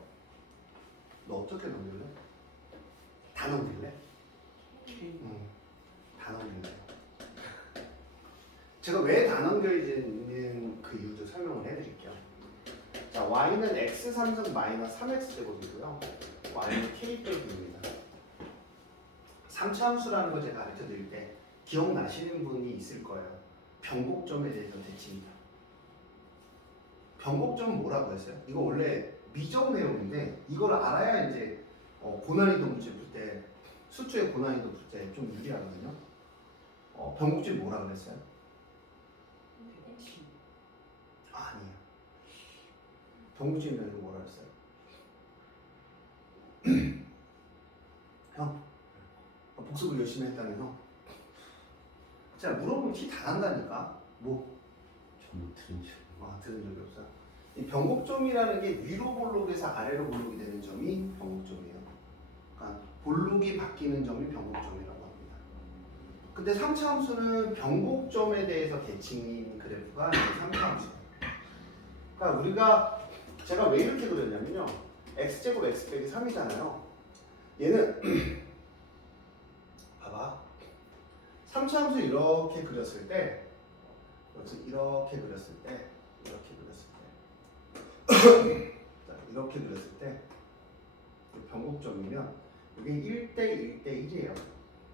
너 어떻게 넘길래? 다 넘길래? 다 넘길래. 제가 왜 다 넘겨지는 그 이유도 설명을 해드릴게요. 자, y는 x3은 마이너스 3x 제곱이고요. y는 k 빼기입니다. 3차 함수라는 거 제가 가르쳐 드릴 때 기억나시는 분이 있을 거예요. 변곡점에 대해서 대치입니다. 변곡점은 뭐라고 했어요? 이거 원래 미적 내용인데 이걸 알아야 이제 고난이도 문제 풀 때 수투의 고난이도 풀 때 좀 유리하거든요. 변곡점이 뭐라 그랬어요? 아니에요. 변곡점이라는 거 뭐라 그랬어요? 형, 복습을 열심히 했다면서? 자, 물어보면 티 다 난다니까. 뭐? 저는 들은 적. 들은 적이 없어요. 이 변곡점이라는 게 위로 볼록에서 아래로 볼록이 되는 점이 변곡점이에요. 그러니까 볼록이 바뀌는 점이 변곡점이라고 합니다. 근데 3차 함수는 변곡점에 대해서 대칭인 그래프가 3차 함수예요. 그러니까 우리가 제가 왜 이렇게 그렸냐면요. x제곱 x 빼기 3이잖아요. 얘는 봐봐. 3차 함수 이렇게 그렸을 때 이렇게 그렸을 때 자, 이렇게 그렸을 때 변곡점이면 여기 1대 1대 1이에요.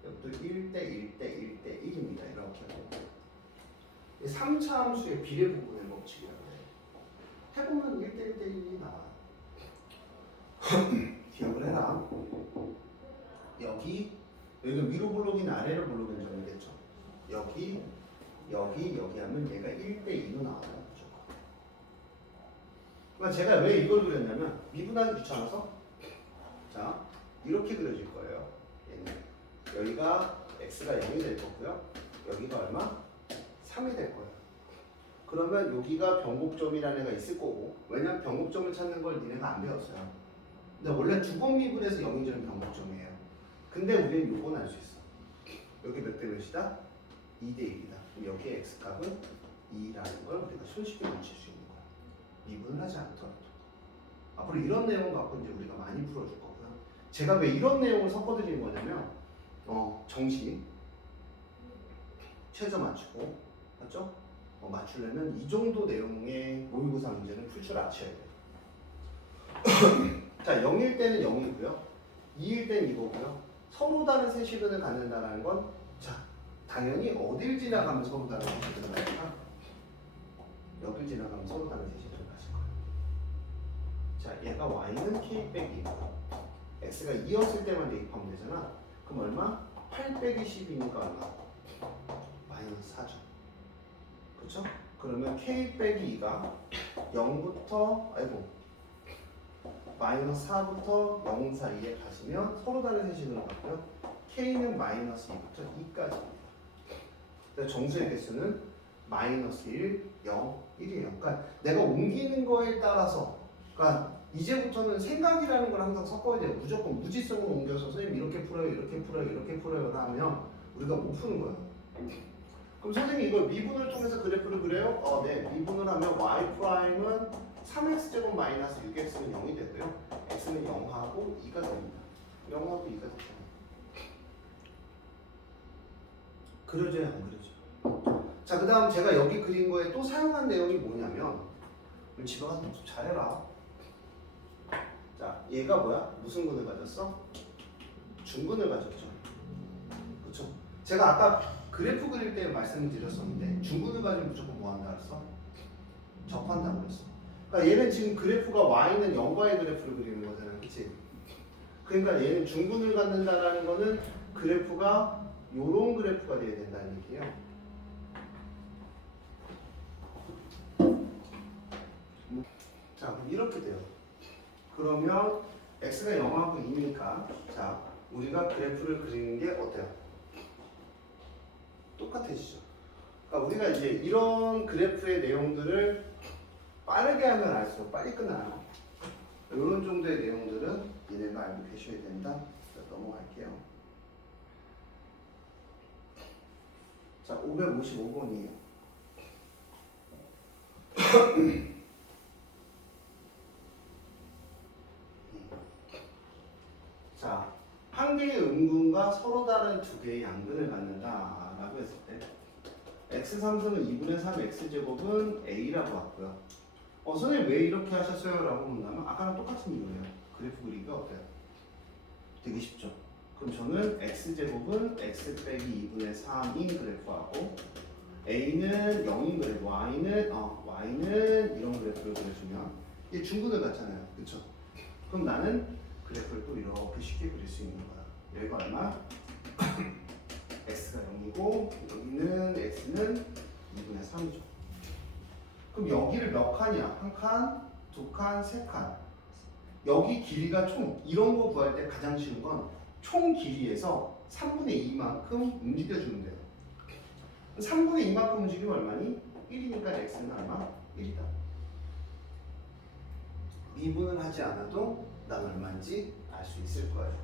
여기도 1대 1대 1대 1입니다. 이렇게 하고 3차 함수의 비례 부분의 법칙이라고 해요. 해보면 1대 1대 1이 나와요. 기억을 해라. 여기가 위로 블록이나 아래로 블록인 점이겠죠. 여기 하면 얘가 1대 2로 나와요. 그러니까 제가 왜 이걸 그렸냐면 미분하기 귀찮아서 자 이렇게 그려질 거예요. 얘는 여기가 x가 0이 될 거고요. 여기가 얼마? 3이 될 거예요. 그러면 여기가 변곡점이라는 애가 있을 거고 왜냐면 변곡점을 찾는 걸 니네가 안 배웠어요. 근데 원래 두 번 미분해서 0이 되는 변곡점이에요. 근데 우리는 요건 알 수 있어. 여기 몇 대 몇이다? 2대 1이다. 그럼 여기에 x값은 2라는 걸 우리가 손쉽게 맞출 수 있는 거야. 미분을 하지 않더라도. 앞으로 이런 내용 갖고 이제 우리가 많이 풀어줄 거고요. 제가 왜 이런 내용을 섞어드리는 거냐면 정시 최저 맞추고 맞죠? 맞추려면 이 정도 내용의 모의고사 문제는 풀 줄 아셔야 돼요. 자, 0일 때는 0이고요. 2일 때는 이거고요. 서로 다른 세시분을 갖는다는 건 자, 당연히 어딜 지나가면 서로 다른 세시분을 가실까? 여길 지나가면 서로 다른 세시분을 가실 거예요. 자, 얘가 y는 k 빼기 2고 x가 2였을 때만 대입하면 되잖아. 그럼 얼마? 8 빼기 10이니까 얼마? 마이너스 4죠. 그렇죠? 그러면 k 빼기 2가 0부터 마이너스 4부터 0 사이에 가시면 서로 다른 세시분을 갖고요. k는 마이너스 2부터 2까지입니다. 정수의 개수는 마이너스 1, 0, 1이에요. 그러니까 내가 옮기는 거에 따라서 그러니까 이제부터는 생각이라는 걸 항상 섞어야 돼요. 무조건 무지성을 옮겨서 선생님 이렇게 풀어요, 이렇게 풀어요, 이렇게 풀어요 하면 우리가 못 푸는 거예요. 그럼 선생님 이걸 미분을 통해서 그래프를 그려요? 네. 미분을 하면 y''은 3x제곱 마이너스 6x는 0이 되고요. x는 0하고 2가 됩니다. 0하고 2가 됩니다. 그려져요, 안 그려져요? 자, 그 다음 제가 여기 그린 거에 또 사용한 내용이 뭐냐면 집에 가서 좀 잘해라. 자, 얘가 뭐야? 무슨 근을 가졌어? 중근을 가졌죠. 그렇죠? 제가 아까 그래프 그릴 때 말씀을 드렸었는데 중근을 가지면 무조건 뭐 한다 그랬어? 접한다고 그랬어. 그러니까 얘는 지금 그래프가 y는 0과의 그래프를 그리는 거잖아, 그렇지? 그러니까 얘는 중근을 갖는다라는 거는 그래프가 요런 그래프가 돼야 된다는 얘기예요. 자, 그럼 이렇게 돼요. 그러면 x가 0하고 2니까 자, 우리가 그래프를 그리는 게 어때요? 똑같아지죠. 그러니까 우리가 이제 이런 그래프의 내용들을 빠르게 하면 알수록 빨리 끝나요. 이런 정도의 내용들은 얘네가 알고 계셔야 된다. 자, 넘어갈게요. 자, 555번이에요. 자, 한 개의 음근과 서로 다른 두 개의 양근을 갖는다라고 했을 때 x3승은 2분의 3 x제곱은 a라고 왔고요. 선생님 왜 이렇게 하셨어요? 라고 묻는다면 아까랑 똑같은 이유예요. 그래프 그리기가 어때요? 되게 쉽죠. 그럼 저는 x제곱은 x 빼기 2분의 3인 그래프하고 a는 0인 그래프, y는 이런 그래프를 그려주면 이게 중근을 갖잖아요. 그쵸? 그럼 나는 그래프를 또 이렇게 쉽게 그릴 수 있는 거야. 여기가 얼마? x가 0이고 여기는 x는 2분의 3이죠. 그럼 여기를 몇 칸이야? 한 칸, 두 칸, 세 칸. 여기 길이가 총 이런 거 구할 때 가장 쉬운 건 총 길이에서 3분의 2만큼 움직여주면 돼요. 3분의 2만큼 움직이면 얼마니? 1이니까 x는 얼마? 1이다. 미분을 하지 않아도 난 얼마인지 알 수 있을 거예요.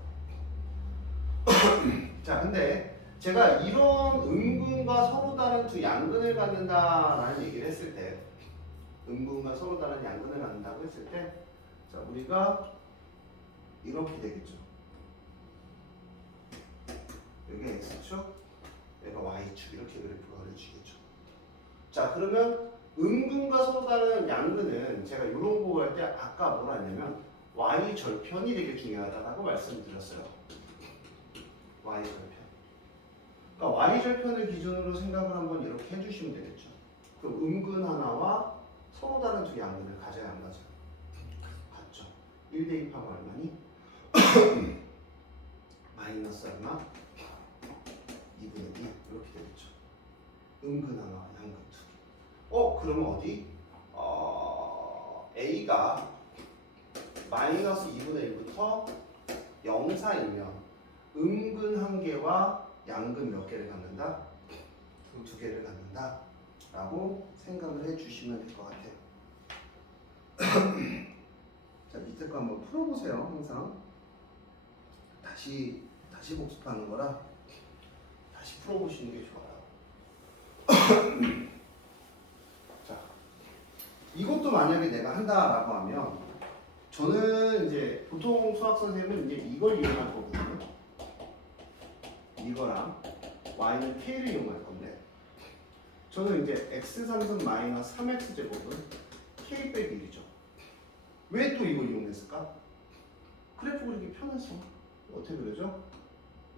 자, 근데 제가 이런 음근과 서로 다른 두 양근을 갖는다라는 얘기를 했을 때 음근과 서로 다른 양근을 갖는다고 했을 때 자, 우리가 이렇게 되겠죠. 여기 x축, 여기가 y축 이렇게 그래프가 그려지겠죠. 자, 그러면 음근과 서로 다른 양근은 제가 이런 거 구할 때 아까 뭐라 했냐면 y절편이 되게 중요하다고 말씀드렸어요. y절편. 그러니까 y절편을 기준으로 생각을 한번 이렇게 해주시면 되겠죠. 그럼 음근 하나와 서로 다른 두 양근을 가져야 안 가져요? 같죠. 1 대입하면 얼마니? 마이너스 얼마? 2분의 2 이렇게 되겠죠. 음근 하나와 양근 두 개. 그러면 어디? A가 마이너스 2분의 1부터 0 사이면 음근 한 개와 양근 몇 개를 갖는다? 두 개를 갖는다 라고 생각을 해주시면 될 것 같아요. 자, 밑에 거 한번 풀어보세요. 항상 다시 복습하는 거라 다시 풀어보시는 게 좋아요. 자, 이것도 만약에 내가 한다라고 하면 저는 이제 보통 수학 선생님은 이제 이걸 이용할 거거든요. 이거랑 y는 k를 이용할 건데 저는 이제 x 상승 마이너스 3x 제곱은 k 빼기 1이죠. 왜 또 이걸 이용했을까? 그래프 그리기 편해서. 어떻게 그려죠?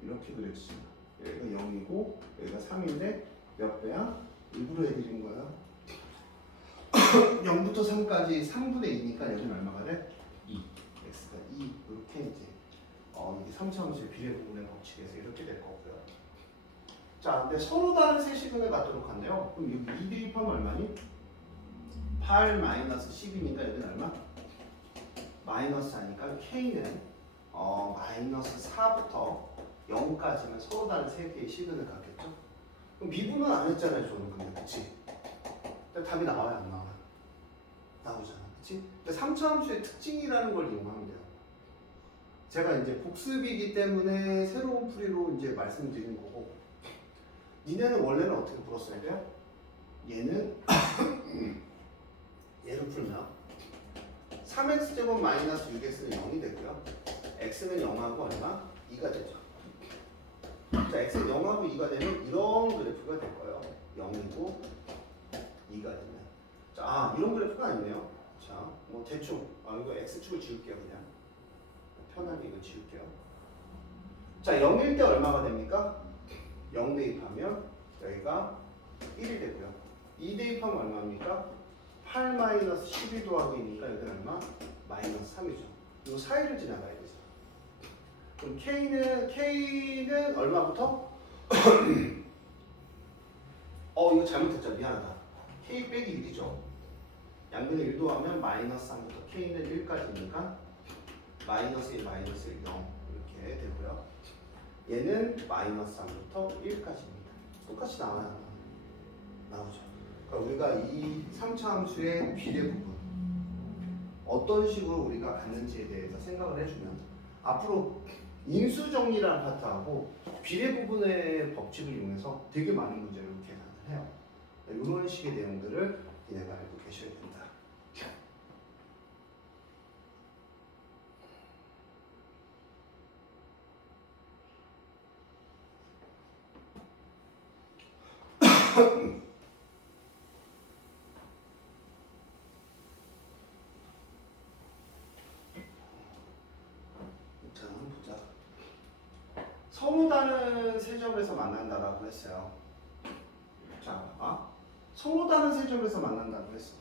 이렇게 그려지죠. 여기가 0이고 여기가 3인데 몇 배야? 일부러 해드린 거야. 0부터 3까지 3분의 2니까 여기는 얼마가 돼? 2. x가 2 이렇게 이제 이게 3차원수의 비례부분의 법칙에서 이렇게 될 거고요. 자, 근데 서로 다른 세 시근을 갖도록 한대요. 그럼 여기 2 대입하면 얼마니? 8 마이너스 10이니까 여기는 얼마? 마이너스 하니까 k는 마이너스 4부터 0까지는 서로 다른 세 개의 시근을 갖겠죠. 그럼 미분은 안 했잖아요, 저는. 근데 그치? 근데 답이 나와요, 안 나와요? 나오잖아, 그치? 3차 함수의 특징이라는 걸 이용하면 돼요. 제가 이제 복습이기 때문에 새로운 풀이로 이제 말씀드린 거고, 니네는 원래는 어떻게 풀었어야 돼요? 얘는 얘를 풀면 3x 제곱 마이너스 6x는 0이 되고요. x는 0하고 얼마? 2가 되죠. 자, x는 0하고 2가 되면 이런 그래프가 될 거예요. 0이고 2가 되면. 자, 이런 그래프가 아니네요. 자, 뭐 대충 이거 x축을 지울게요, 그냥. 편하게 이거 지울게요. 자, 0일 때 얼마가 됩니까? 0 대입하면 여기가 1이 되고요. 2 대입하면 얼마입니까? 8 마이너스 12 더하기니까 여기는 얼마? 마이너스 3이죠. 이 사이를 지나가야 되죠. 그럼 K는 얼마부터? 이거 잘못했죠. 미안하다. K 빼기 1이죠. 양변에 1 더하면 마이너스 3부터 K는 1까지니까 마이너스 1, 마이너스 1, 0 이렇게 되고요. 얘는 마이너스 3부터 1까지입니다. 똑같이 나와요. 나오죠. 그러니까 우리가 이 3차 함수의 비례 부분 어떤 식으로 우리가 갖는지에 대해서 생각을 해주면 앞으로 인수 정리라는 파트하고 비례 부분의 법칙을 이용해서 되게 많은 문제를 계산을 해요. 이런 식의 내용들을 니네가 알고 계셔야 된다. 자, 한번 보자. 서로 다른 세 점에서 만난다라고 했어요. 자, 봐봐. 서로 다른 세 점에서 만난다고 했어.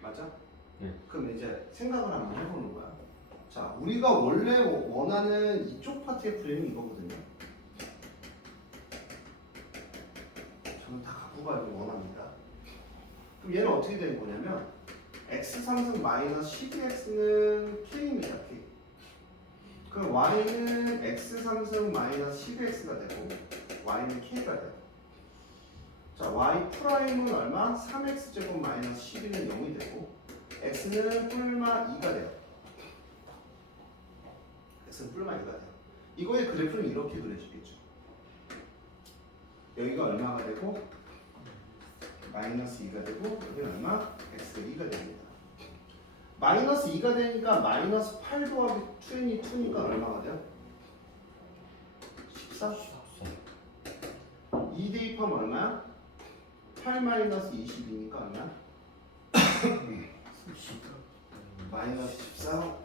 맞아? 네. 그럼 이제 생각을 한번 해보는 거야. 자, 우리가 원래 원하는 이쪽 파트의 프레임이 이거거든요. 저는 다 갖고 가길 원합니다. 그럼 얘는 어떻게 되는 거냐면 x 상승 마이너스 12x는 k입니다. k. 그럼 y는 x 상승 마이너스 12x가 되고 y는 k가 돼요. 자, y 프라임은 얼마? 3x 제곱 마이너스 12는 0이 되고 x는 뿔마 2가 돼요. x는 뿔마 2가 돼요. 이거의 그래프는 이렇게 그려지겠죠. 여기가 얼마가 되고 마이너스 2가 되고 여기는 얼마? x가 2가 됩니다. 마이너스 2가 되니까 마이너스 8 더하기 22니까 얼마가 돼요? 14? 2 대입하면 얼마야? 8 마이너스 22니까 얼마야? 마이너스 14